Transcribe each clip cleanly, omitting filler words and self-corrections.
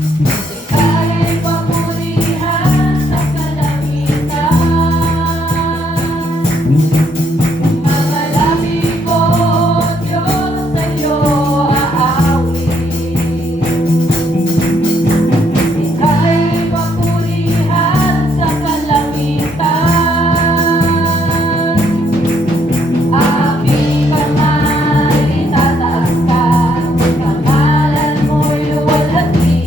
Ika'y papurihan sa kalangitan. Mga labi ko, Diyos, sa'yo aawit. Ika'y papurihan sa kalangitan. Aking kamay itataas ka, pangalan mo'y luwalhati.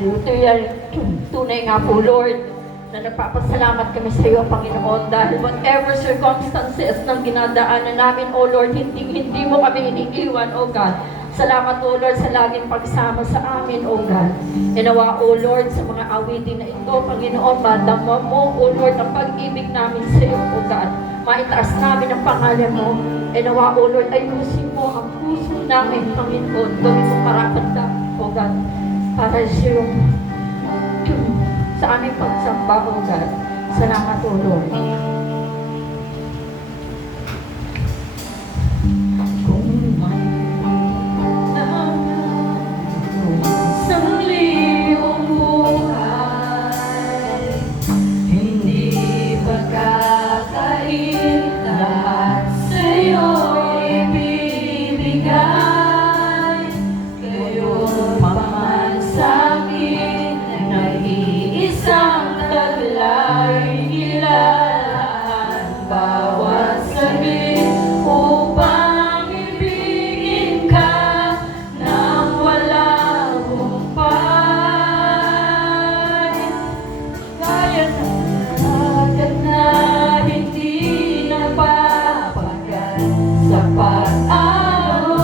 ito yan, tunay nga po, Lord, na nagpapasalamat kami sa iyo, Panginoon, dahil whatever circumstances ng dinadaanan namin, O Lord, hindi mo kami iniiwan, O God. Salamat, O Lord, sa laging pagsama sa amin, O God. Inawa, O Lord, sa mga awitin na ito, Panginoon, madama mo, O Lord, ang pag-ibig namin sa iyo, O God. Maitaas namin ang pangalan mo. Inawa, O Lord, ayusin mo ang puso namin, Panginoon. Gawin mo parapat O God, para sa iyong sa aming pagsamba, O God. Salamat, O Lord. Kung may sangliwang buhay, hindi pagkakain, lahat sa'yo'y ibibigay. Kayo'y paman sa'kin, nag-iisang taglay, nilalaan bawat saglit upang ibigin ka nang walang humpay. Kaya agad na hindi napapagal sa pag-alon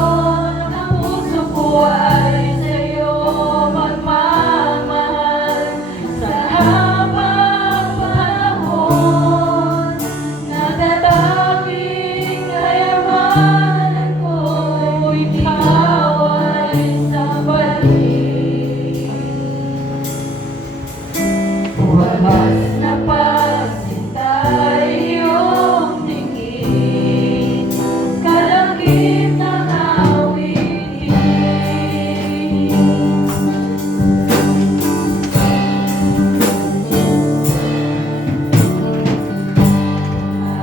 ng puso ko ay sa'yo magmamahal sa habang panahon. Natatanging kayamanan ko, ikaw ay sabalik. Wagas na pagsintay iyong tingin, kalagit ng awitin.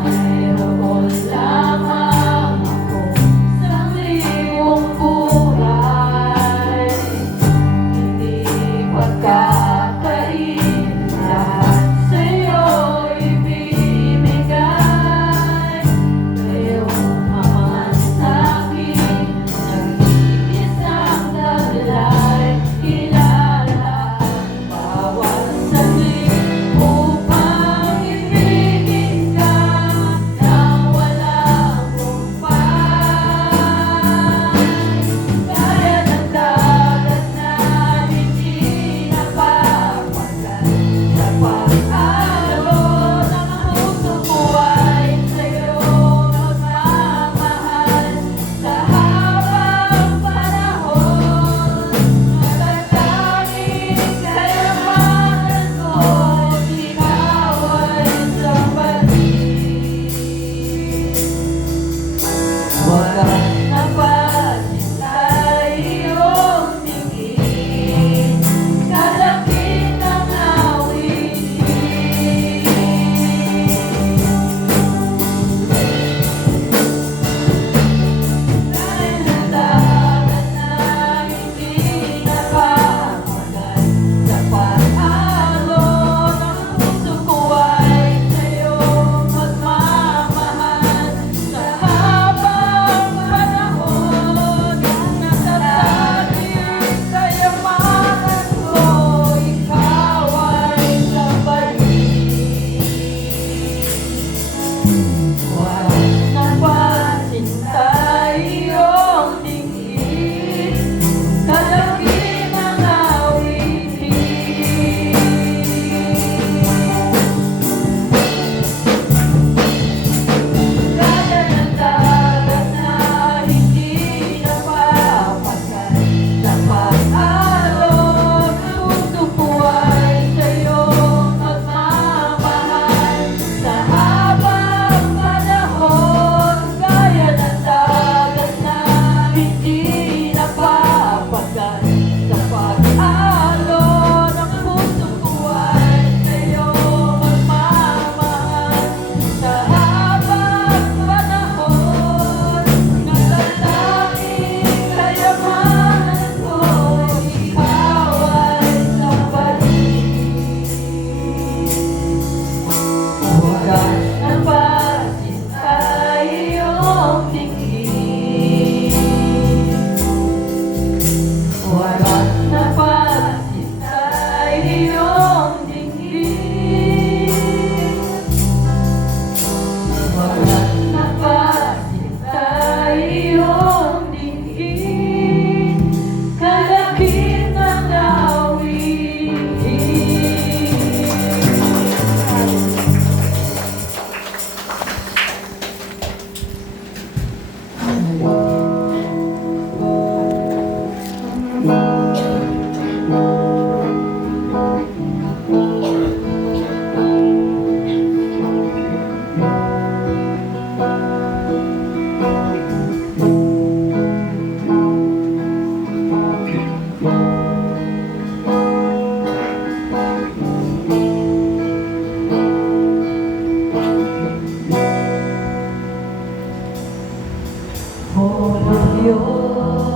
Mayroon lamang akong sangliwang buhay, hindi pagkakain, lahat sa'yo'y ibibigay. Ngayong maman sa'kin, O Diyos,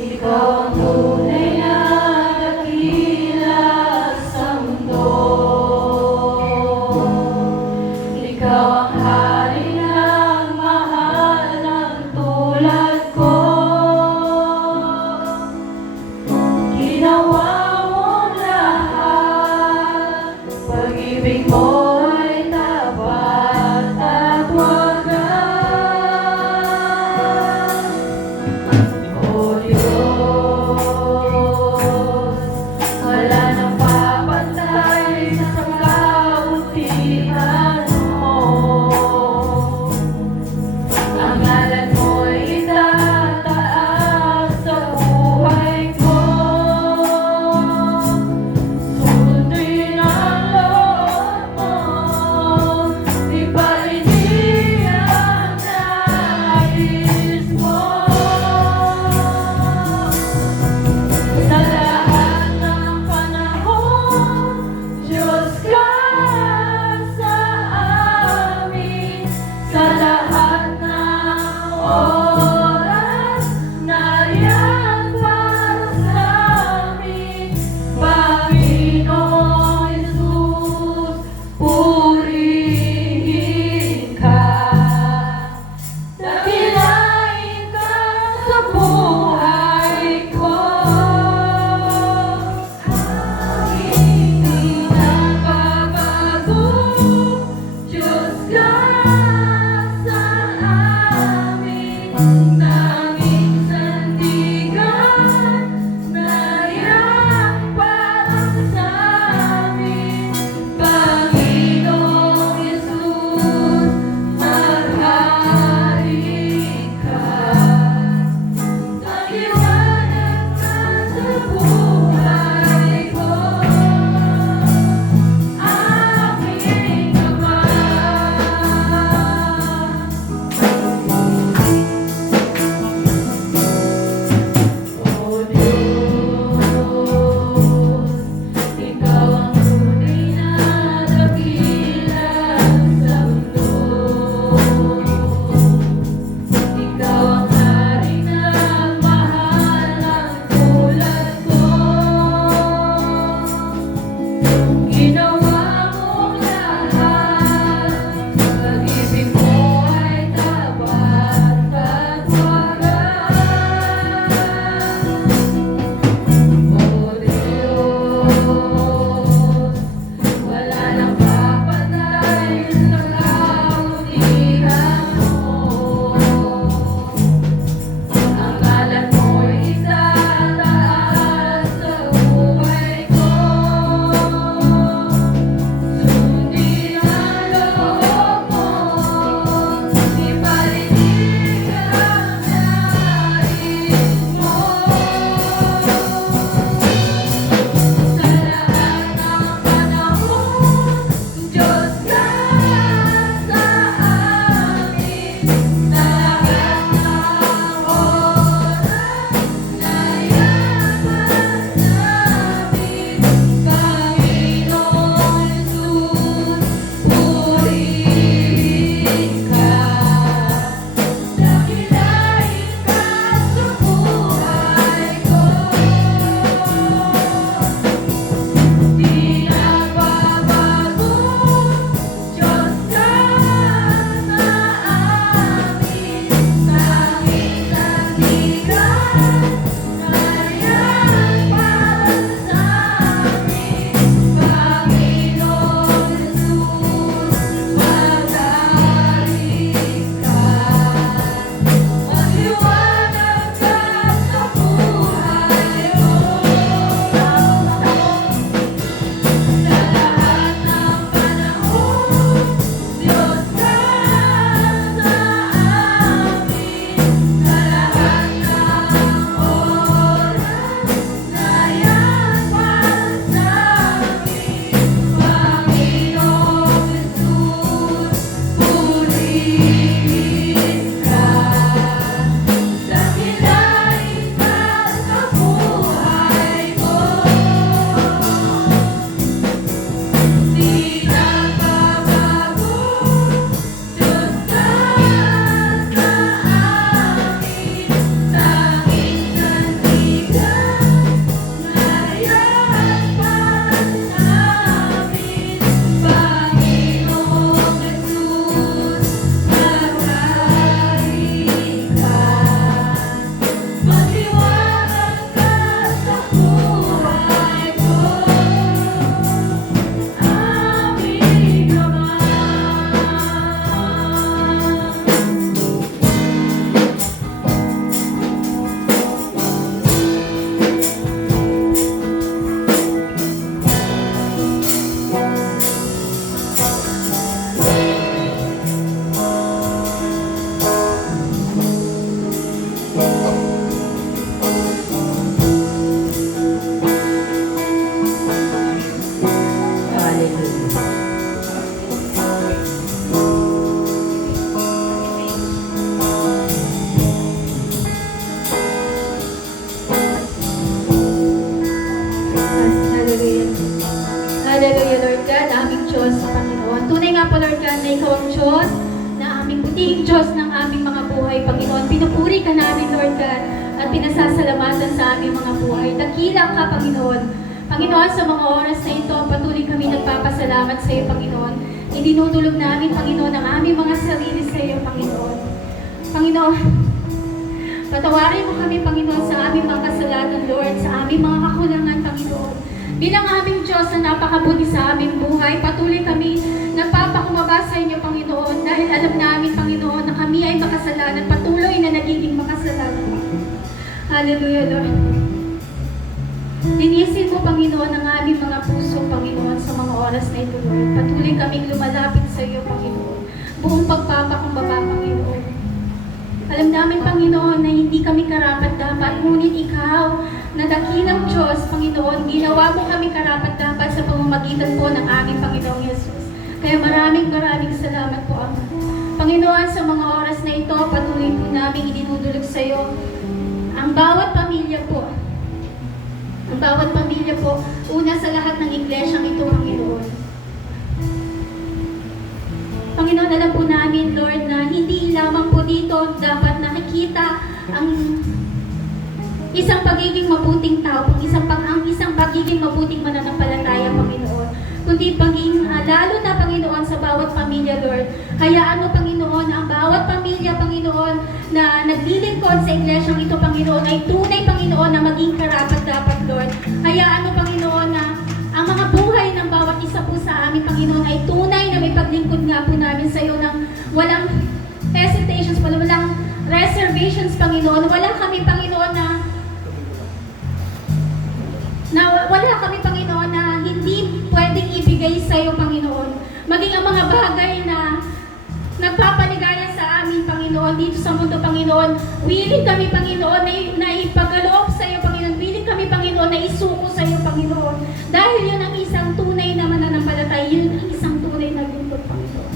Ikaw ang tunay na dakila sa mundo. Ikaw ang hari ng mahal ng tulad ko. Ginawa mo lahat, pag-ibig mo ay tapat at wagas. Diyos ng aming mga buhay, Panginoon. Pinupuri ka namin, Lord God, at pinasasalamatan sa aming mga buhay. Dakila ka, Panginoon. Panginoon, sa mga oras na ito, patuloy kami nagpapasalamat sa iyo, Panginoon. Idinudulog namin, Panginoon, ang aming mga sarili sa iyo, Panginoon. Panginoon, patawarin mo kami, Panginoon, sa aming mga kasalanan, Lord, sa aming mga kakulangan, Panginoon. Bilang aming Diyos na napakabuti sa aming buhay, patuloy kami nagpapakumbaba sa inyo, Panginoon, dahil alam namin, Panginoon, na kami ay makasalanan, patuloy na nagiging makasalanan. Hallelujah, Lord. Linisin mo, Panginoon, ang aming mga puso, Panginoon, sa mga oras na ito, Lord. Patuloy kaming lumalapit sa iyo, Panginoon. Buong pagpapakumbaba, Panginoon. Alam namin, Panginoon, na hindi kami karapat-dapat, ngunit ikaw, na dakilang Diyos, Panginoon, ginawa mo kami karapat-dapat sa pamamagitan po ng aming Panginoong Yesus. Kaya maraming salamat po, Ama. Panginoon, sa mga oras na ito, patuloy po namin idinudulog sa iyo ang bawat pamilya po. Ang bawat pamilya po, una sa lahat ng iglesyang ito, Panginoon. Panginoon, alam po namin, Lord, na hindi lamang po dito dapat nakikita ang isang pagiging mabuting tao, ang isang pagiging mabuting mananampalataya, Panginoon. Kundi lalo na, Panginoon, sa bawat pamilya, Lord. Hayaan mo, Panginoon, ang bawat pamilya, Panginoon, na naglilingkod sa iglesyang ito, Panginoon, ay tunay, Panginoon, na maging karapat-dapat, Lord. Hayaan mo, Panginoon, na ang mga buhay ng bawat isa po sa amin, Panginoon, ay tunay na may paglingkod nga po namin sa iyo ng walang hesitations, walang reservations, Panginoon. Wala kami, Panginoon, wala kami, Panginoon, na hindi pwedeng ibigay sa iyo, Panginoon. Maging ang mga bagay na nagpapaligaya sa amin, Panginoon, dito sa mundo, Panginoon. Willing kami, Panginoon, na ipagaloob sa iyo, Panginoon. Willing kami, Panginoon, na isuko sa iyo, Panginoon. Dahil yun ang isang tunay na mananampalataya, yun ang isang tunay na lingkod, Panginoon.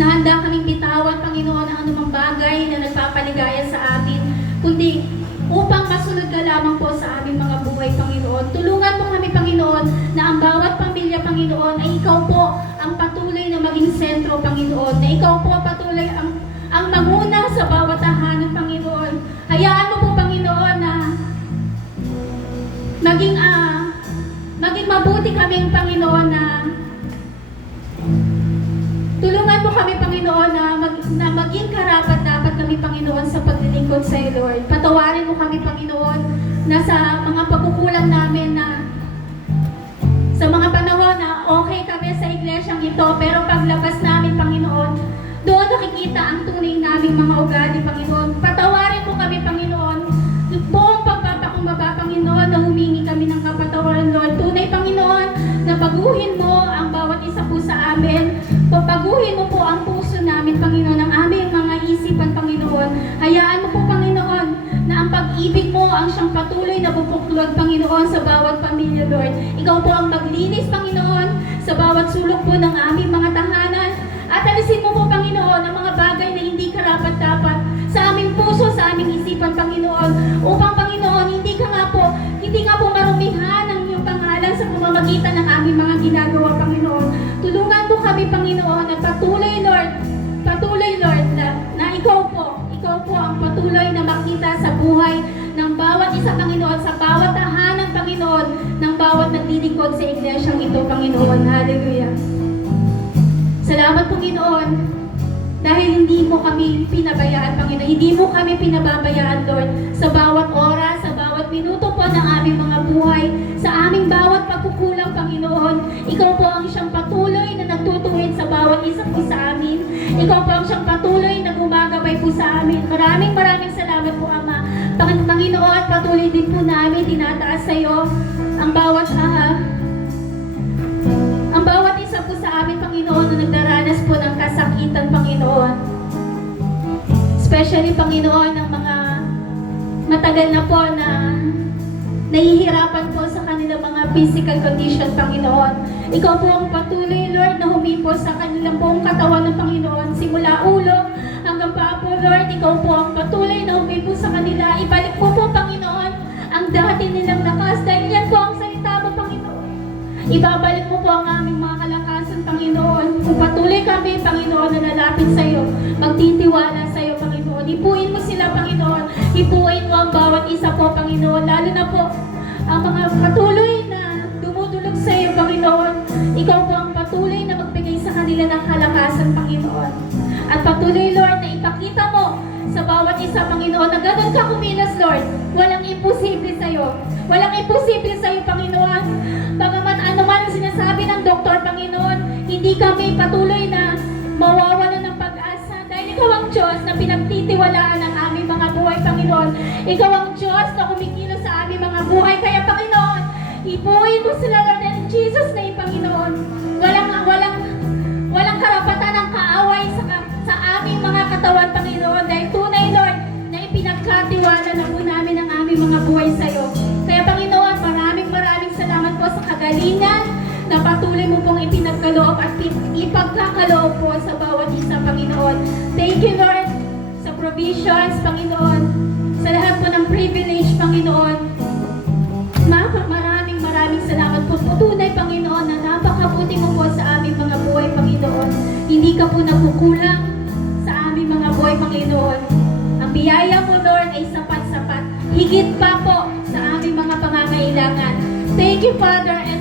Nahanda kaming bitawan, Panginoon, ang anumang bagay na nagpapaligaya sa atin, kundi upang masunod ka lamang po sa aming mga buhay, Panginoon. Tulungan mo kami, Panginoon, na ang bawat pamilya, Panginoon, ay ikaw po ang patuloy na maging sentro, Panginoon. Na ikaw po patuloy ang manguna sa bawat tahanan, Panginoon. Hayaan mo po, Panginoon, na maging mabuti kaming, Panginoon, na tulungan mo kami, Panginoon, na maging karapat-dapat kami, Panginoon, sa paglilingkod sa iyo, Lord. Patawarin mo kami, Panginoon, na sa mga pagkukulang namin, na sa mga panahon na okay kami sa iglesyang ito, pero paglabas namin, Panginoon, doon nakikita ang tunay naming mga ugali, Panginoon. Patawarin mo kami, Panginoon. Buong pagpapakumbaba, Panginoon, na humingi kami ng kapatawaran, Lord. Tunay, Panginoon, na baguhin mo ang bawat isa po sa amin. Papaguhin mo po ang puso namin, Panginoon, ang aming mga isipan, Panginoon. Hayaan mo po, Panginoon, na ang pag-ibig mo ang siyang patuloy na bubuklod, Panginoon, sa bawat pamilya, Lord. Ikaw po ang maglinis, Panginoon, sa bawat sulok po ng aming mga tahanan. At alisin mo po, Panginoon, ang mga bagay na hindi karapat-dapat sa aming puso, sa aming isipan, Panginoon. Upang, Panginoon, hindi nga po marumihan ang iyong pangalan sa pamamagitan ng aming mga ginagawa, Panginoon. Tulungan mo kami, Panginoon, at patuloy, Lord, na ikaw po ang patuloy na makita sa buhay ng bawat isa, Panginoon, sa bawat tahanan, Panginoon, ng bawat naglilingkod sa iglesyang ito, Panginoon. Hallelujah. Salamat, Panginoon, dahil hindi mo kami pinabayaan, Panginoon. Hindi mo kami pinababayaan, Lord, sa bawat oras, sa bawat minuto po ng aming mga buhay, sa aming bawat pagkukulang, Panginoon. Ikaw po ang siyang patuloy na nagtutuwid sa bawat isa po sa amin. Ikaw po ang siyang patuloy na gumagabay po sa amin. Maraming salamat po, Ama. Panginoon, patuloy din po namin tinataas sa iyo ang bawat isa po sa amin, Panginoon, na nagdaranas po ng kasakitan, Panginoon. Especially, Panginoon, ng mga matagal na po na nahihirapan po sa kanilang mga physical condition, Panginoon. Ikaw po ang patuloy, Lord, na humipo sa kanilang buong katawan ng Panginoon. Simula ulo hanggang paa po, Lord. Ikaw po ang patuloy na humipo sa kanila. Ibalik po, Panginoon, ang dati nilang lakas. Dahil yan po ang salita mo, Panginoon. Ibabalik mo po ang aming mga kalakasan, Panginoon. Kung patuloy kami, Panginoon, na nalapit sa iyo, magtitiwala bawat isa po, Panginoon, lalo na po ang mga patuloy na dumudulog sa iyo, Panginoon. Ikaw po ang patuloy na magbigay sa kanila ng kalakasan, Panginoon. At patuloy, Lord, na ipakita mo sa bawat isa, Panginoon, na ganun ka kumilos, Lord. Walang imposible sa iyo. Walang imposible sa iyo, Panginoon. Bagaman ano man ang sinasabi ng doktor, Panginoon, hindi kami patuloy na mawawalan ng pag-asa dahil ikaw ang Diyos na pinagtitiwalaan ng aming mga buhay, Panginoon. Ikaw ang Diyos na kumikilos sa aming mga buhay. Kaya, Panginoon, ibuhin mo sila, Lord, in Jesus' name, Panginoon. Walang karapatan ng kaaway sa aming mga katawan, Panginoon. Dahil tunay, Lord, na ipinagkatiwala na po namin ang aming mga buhay sa iyo. Kaya, Panginoon, maraming salamat po sa kagalingan na patuloy mo pong ipinagkaloob at ipagkakaloob po sa bawat isa, Panginoon. Thank you, Lord, sa provisions, Panginoon, sa lahat po ng privilege, Panginoon. Maraming salamat po. Tunay, Panginoon, na napakabuti mo po sa aming mga buhay, Panginoon. Hindi ka po nagkukulang sa aming mga buhay, Panginoon. Ang biyaya mo, Lord, ay sapat-sapat. Higit pa po sa aming mga pangangailangan. Thank you, Father, and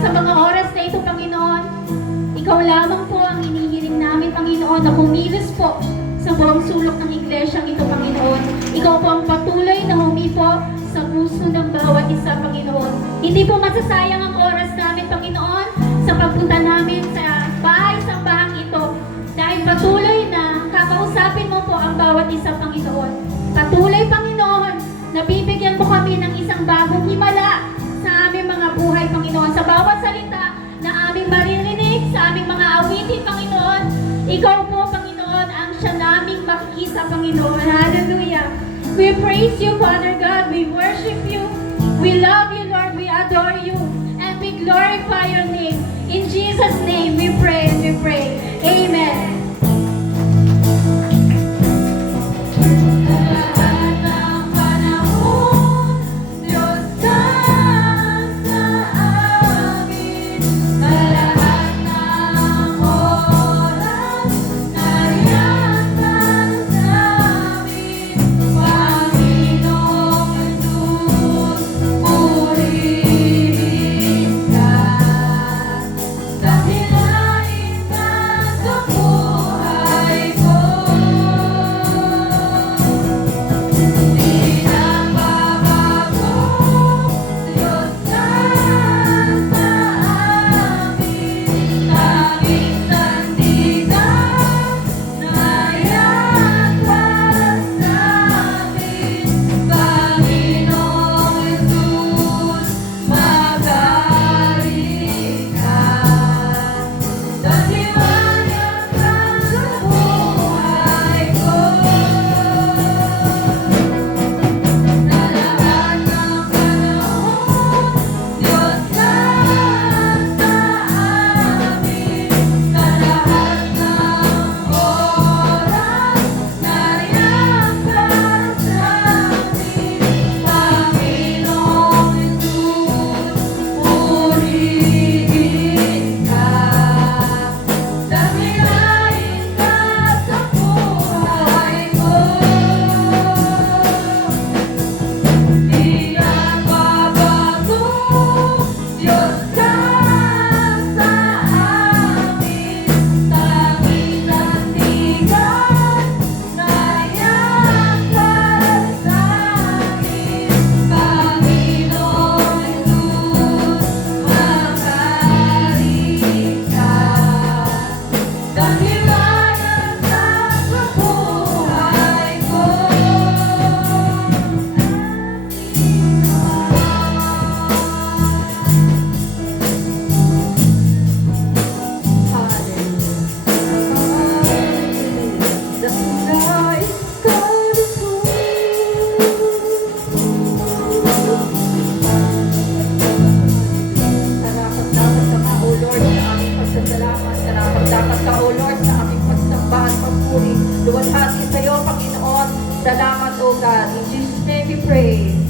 sa mga oras na ito, Panginoon, ikaw lamang po ang inihiling namin, Panginoon, na kumilos po sa buong sulok ng iglesyang ito, Panginoon. Ikaw po ang patuloy na humipo sa puso ng bawat isa, Panginoon. Hindi po masasayang ang oras namin, Panginoon, sa pagpunta namin sa bahay-sambahang ito. Dahil patuloy na kakausapin mo po ang bawat isa, Panginoon. Patuloy, Panginoon, na bibigyan mo kami ng isang bagong himala sa aming mga buhay, Panginoon. Sa bawat salita na aming maririnig, sa aming mga awitin, Panginoon, ikaw po, Panginoon, ang siya naming makikita, Panginoon. Hallelujah. We praise you, Father God. We worship you. We love you, Lord. We adore you. And we glorify your name. In Jesus' name, we pray and we pray. Amen. Luwalhati sa iyo, Panginoon. Salamat, O God. In Jesus' name we pray.